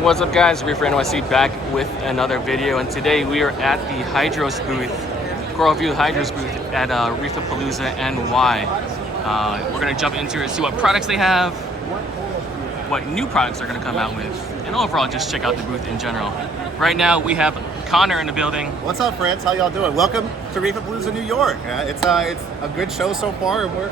What's up, guys? Reefer NYC back with another video, and today we are at the Hydros booth, CoralVue Hydros booth at Reefapalooza NY. We're gonna jump into it, see what products they have, what new products they're gonna come out with, and overall just check out the booth in general. Right now we have Connor in the building. What's up, friends? How y'all doing? Welcome to Reefapalooza New York. It's a good show so far, and we're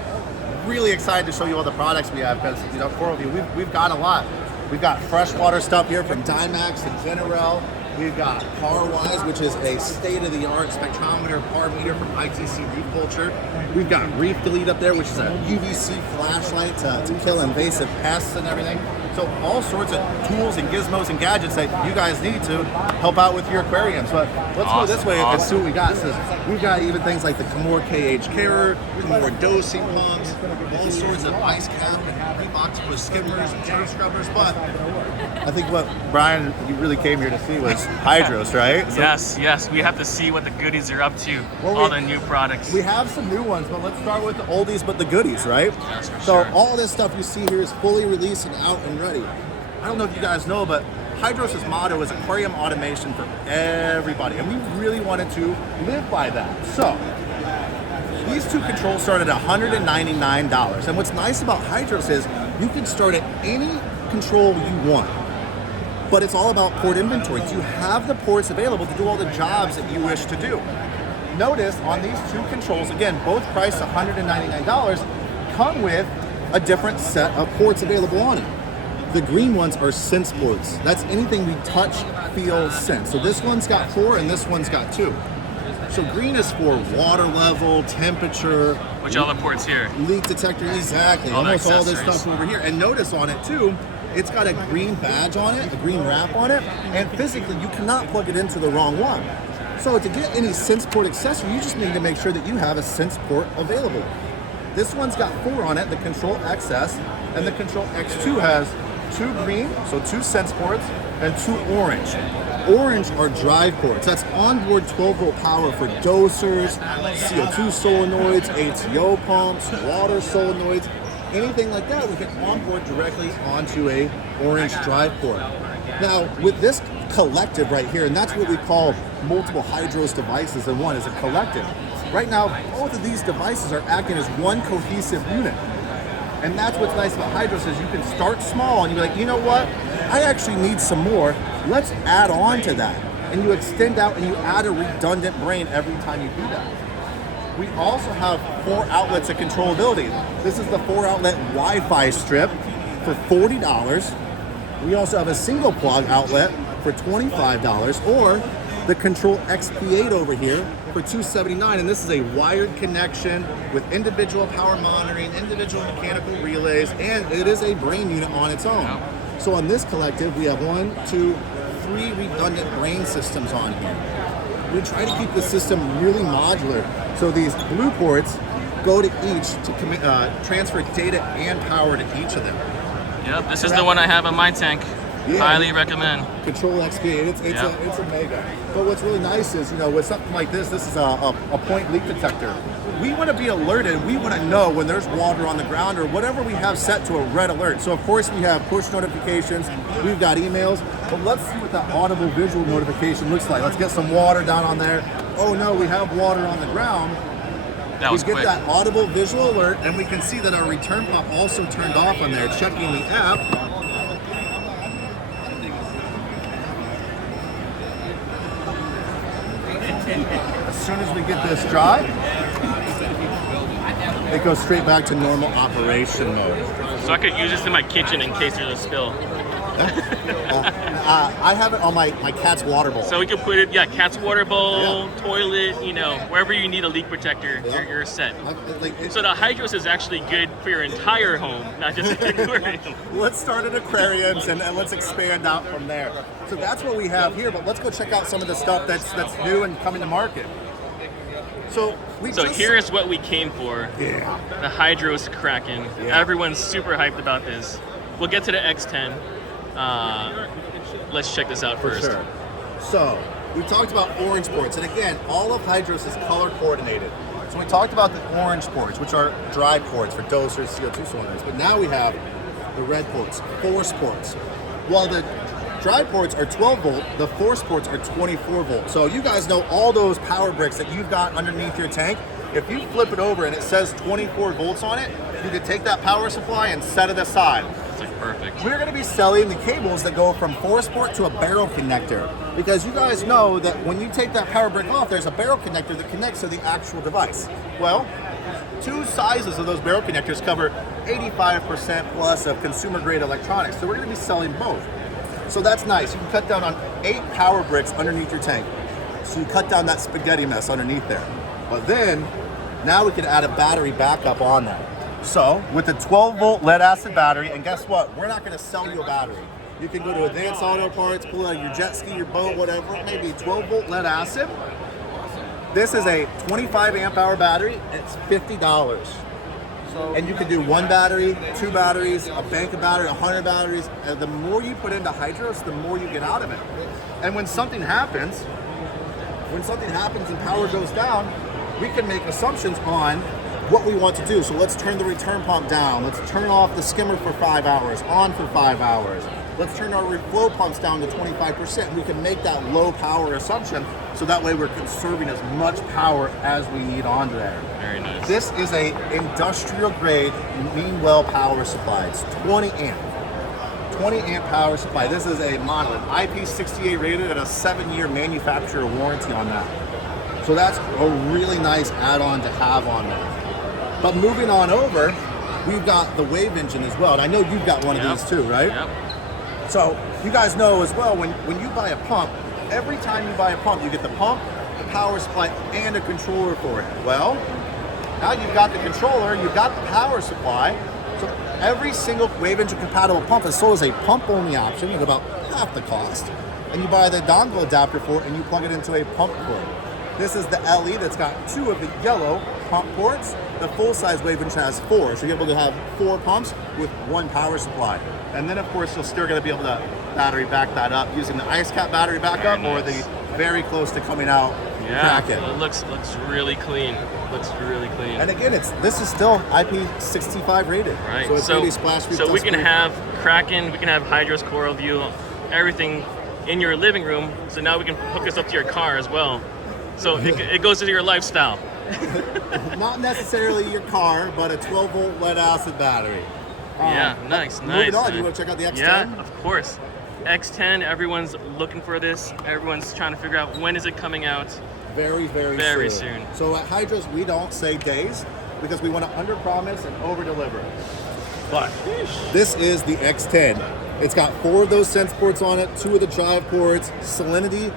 really excited to show you all the products we have because CoralVue, we've got a lot. We've got freshwater stuff here from Dymax and Generel. We've got ParWise, which is a state-of-the-art spectrometer par meter from ITC Reef Culture. We've got Reef Delete up there, which is a UVC flashlight to kill invasive pests and everything. So all sorts of tools and gizmos and gadgets that you guys need to help out with your aquariums. But let's go this way and see what we got. So we've got even things like the Kamor KH Carrier, Kamor dosing pumps, all sorts of ice cap and Reef Octopus skimmers and turf scrubbers. But I think what Brian, you really came here to see was Hydros, right? So yes, we have to see what the goodies are up to, all the new products. We have some new ones, but let's start with the oldies but the goodies, right? Yes, for so sure. All this stuff you see here is fully released and out and ready. I don't know if you guys know, but Hydros' motto is aquarium automation for everybody, and we really wanted to live by that. So these two controls start at $199, and what's nice about Hydros is you can start at any control you want. But it's all about port inventory. Do you have the ports available to do all the jobs that you wish to do? Notice on these two controls, again, both priced $199, come with a different set of ports available on it. The green ones are sense ports. That's anything we touch, feel, sense. So this one's got 4 and this one's got 2. So green is for water level, temperature. Which all the ports here? Leak detector, exactly. Almost all this stuff over here. And notice on it too, it's got a green badge on it, a green wrap on it, and physically you cannot plug it into the wrong one. So to get any sense port accessory, you just need to make sure that you have a sense port available. This one's got 4 on it, the Control XS, and the Control X2 has 2 green, so 2 sense ports, and 2 orange. Orange are drive ports. That's onboard 12-volt power for dosers, CO2 solenoids, ATO pumps, water solenoids, anything like that. We can onboard directly onto a orange drive port. Now, with this collective right here, and that's what we call multiple Hydros devices in one, is a collective. Right now, both of these devices are acting as one cohesive unit. And that's what's nice about Hydros is you can start small and you're like, you know what? I actually need some more. Let's add on to that. And you extend out and you add a redundant brain every time you do that. We also have 4 outlets of controllability. This is the 4-outlet Wi-Fi strip for $40. We also have a single plug outlet for $25, or the Control XP8 over here for $279, and this is a wired connection with individual power monitoring, individual mechanical relays, and it is a brain unit on its own. So on this collective, we have 1, 2, 3 redundant brain systems on here. We try to keep the system really modular, so these blue ports go to each to transfer data and power to each of them. Yep, this is the one I have on my tank. Yeah. Highly recommend. Control XP8, it's a mega. But what's really nice is, with something like this is a point leak detector. We want to be alerted, we want to know when there's water on the ground or whatever we have set to a red alert. So of course we have push notifications, we've got emails, but let's see what that audible visual notification looks like. Let's get some water down on there. Oh no, we have water on the ground. We get that audible visual alert, and we can see that our return pump also turned off on there. Checking the app. As soon as we get this dry, it goes straight back to normal operation mode. So I could use this in my kitchen in case there's a spill. I have it on my cat's water bowl. So we could put it, cat's water bowl, toilet, wherever you need a leak protector, you're set. So the Hydros is actually good for your entire home, not just an aquarium. Let's start at aquariums and let's expand out from there. So that's what we have here, but let's go check out some of the stuff that's new and coming to market. So here's what we came for. Yeah. The Hydros Kraken. Yeah. Everyone's super hyped about this. We'll get to the X10. Let's check this out first. Sure. So we talked about orange ports, and again, all of Hydros is color coordinated. So we talked about the orange ports, which are dry ports for dosers, CO2 solenoids, but now we have the red ports, force ports. While the dry ports are 12 volt, the force ports are 24 volt. So you guys know all those power bricks that you've got underneath your tank. If you flip it over and it says 24 volts on it, you can take that power supply and set it aside. It's like perfect. We're going to be selling the cables that go from force port to a barrel connector, because you guys know that when you take that power brick off, there's a barrel connector that connects to the actual device. Well, two sizes of those barrel connectors cover 85% plus of consumer grade electronics. So we're going to be selling both. So that's nice. You can cut down on 8 power bricks underneath your tank. So you cut down that spaghetti mess underneath there. But then, now we can add a battery backup on that. So, with the 12 volt lead acid battery, and guess what? We're not going to sell you a battery. You can go to Advanced Auto Parts, pull out your jet ski, your boat, whatever it may be, 12 volt lead acid. This is a 25 amp hour battery, and it's $50. And you can do 1 battery, 2 batteries, a bank of battery, 100 batteries. And the more you put into hydros, the more you get out of it. And when something happens and power goes down, we can make assumptions on what we want to do. So let's turn the return pump down. Let's turn off the skimmer for 5 hours, on for 5 hours. Let's turn our reflow pumps down to 25%. We can make that low power assumption, so that way we're conserving as much power as we need onto there. Very nice. This is a industrial grade mean well power supply. It's 20 amp. 20 amp power supply. This is a monolith, IP68 rated, and a 7-year manufacturer warranty on that. So that's a really nice add-on to have on there. But moving on over, we've got the wave engine as well. And I know you've got one of these too, right? Yep. So you guys know as well, when you buy a pump, every time you buy a pump, you get the pump, the power supply, and a controller for it. Well, now you've got the controller, you've got the power supply. So every single wave engine compatible pump is sold as a pump only option at about half the cost. And you buy the dongle adapter for it and you plug it into a pump port. This is the LE that's got 2 of the yellow pump ports. The full-size wave engine has 4, so you're able to have 4 pumps with 1 power supply. And then, of course, you're still going to be able to battery back that up using the ice cap battery backup or the very close to coming out Kraken. It looks really clean. Looks really clean. And again, this is still IP65 rated. Right. So it's really splash-free. So we can have Kraken, we can have Hydros, CoralVue, everything in your living room. So now we can hook this up to your car as well. So it goes into your lifestyle. Not necessarily your car, but a 12 volt lead acid battery. Yeah, nice. Moving on, you want to check out the X10? Yeah, of course. X10, everyone's looking for this. Everyone's trying to figure out when is it coming out. Very soon. So at Hydros, we don't say days because we want to under-promise and over-deliver. But this is the X10. It's got 4 of those sense ports on it, 2 of the drive ports, salinity,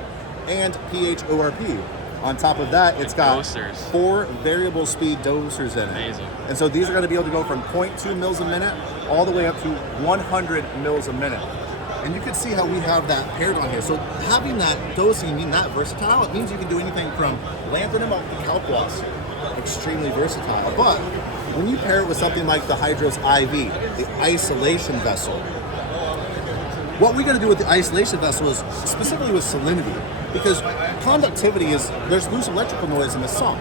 and pH ORP. On top of that, it's got dosers. 4 variable speed dosers in it. Amazing. And so these are going to be able to go from 0.2 mils a minute all the way up to 100 mils a minute. And you can see how we have that paired on here. So having that dosing mean that versatile, it means you can do anything from lanthanum up to calculus. Extremely versatile. But when you pair it with something like the Hydros IV, the isolation vessel, what we're going to do with the isolation vessel is specifically with salinity, because conductivity is, there's loose electrical noise in the sump,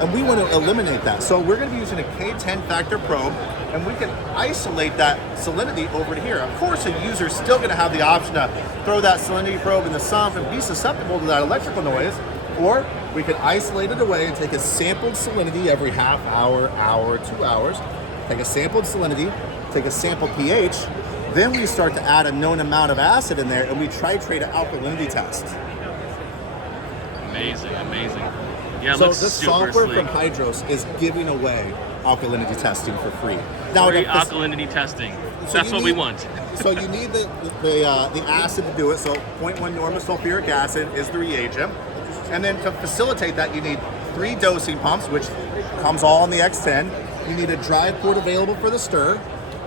and we want to eliminate that. So we're going to be using a K10 factor probe, and we can isolate that salinity over to here. Of course, a user's still going to have the option to throw that salinity probe in the sump and be susceptible to that electrical noise, or we can isolate it away and take a sampled salinity every half hour, 2 hours, take a sampled salinity, take a sampled pH, then we start to add a known amount of acid in there and we titrate an alkalinity test. Amazing. Yeah, it so looks this super software sleek. from Hydros is giving away alkalinity testing for free. Now, Free alkalinity testing. So That's what we want. So you need the acid to do it. So 0.1 normal sulfuric acid is the reagent. And then to facilitate that, you need 3 dosing pumps, which comes all on the X10. You need a drive port available for the stir,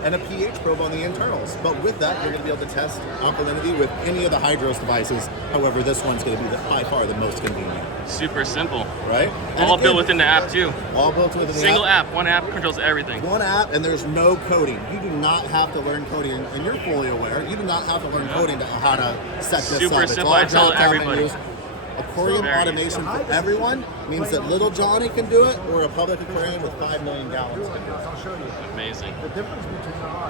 and a pH probe on the internals. But with that, you're going to be able to test alkalinity with any of the Hydros devices. However, this one's going to be by far the most convenient. Super simple. Right? All built within the app too. All built within the Single app. One app controls everything. One app, and there's no coding. You do not have to learn coding, and you're fully aware. You do not have to learn coding to how to set this up. Super simple. I tell everybody. aquarium Very automation for everyone means that little Johnny can do it, or a public aquarium with 5 million gallons can do it. Amazing.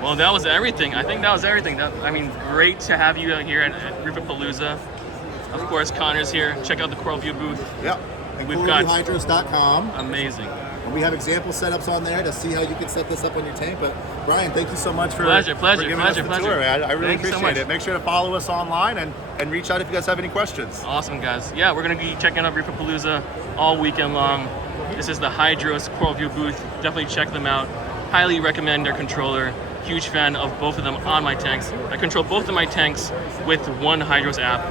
Well, that was everything. I think that was everything. I mean, great to have you out here at Reefapalooza. Of course, Connor's here. Check out the CoralVue booth. Yep. And We've got CoralVueHydros.com. amazing. And we have example setups on there to see how you can set this up on your tank. But Brian, thank you so much for Pleasure. giving us the tour. I really appreciate it. Make sure to follow us online and reach out if you guys have any questions. Awesome, guys. Yeah, we're going to be checking out Reefapalooza all weekend long. This is the Hydros CoralVue booth. Definitely check them out. Highly recommend their controller. Huge fan of both of them on my tanks. I control both of my tanks with one Hydros app.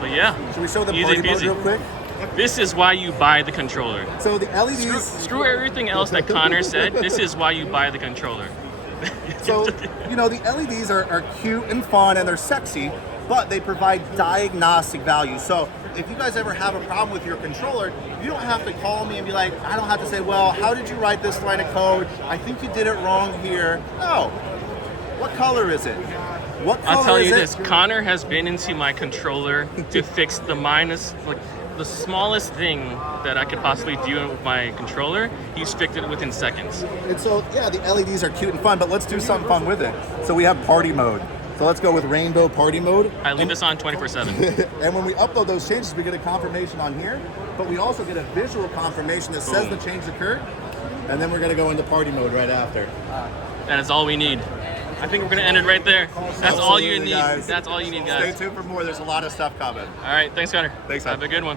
But yeah, should we show the easy party mode real quick? This is why you buy the controller. So the LEDs... Screw everything else that Connor said. This is why you buy the controller. So, you know, the LEDs are cute and fun and they're sexy, but they provide diagnostic value. So if you guys ever have a problem with your controller, you don't have to call me and be like, I don't have to say, well, how did you write this line of code? I think you did it wrong here. No. What color is it? What color I'll tell you is this, Connor has been into my controller to fix the smallest thing that I could possibly do with my controller. He's fixed it within seconds. And so, yeah, the LEDs are cute and fun, but let's do something fun with it. So we have party mode. So let's go with rainbow party mode. I leave this on 24/7. And when we upload those changes, we get a confirmation on here, but we also get a visual confirmation that says the change occurred, and then we're gonna go into party mode right after. That is all we need. I think we're gonna end it right there. That's all you need. Guys. That's all you need, guys. Stay tuned for more. There's a lot of stuff coming. All right, thanks, Connor. Thanks, Have man. a good one.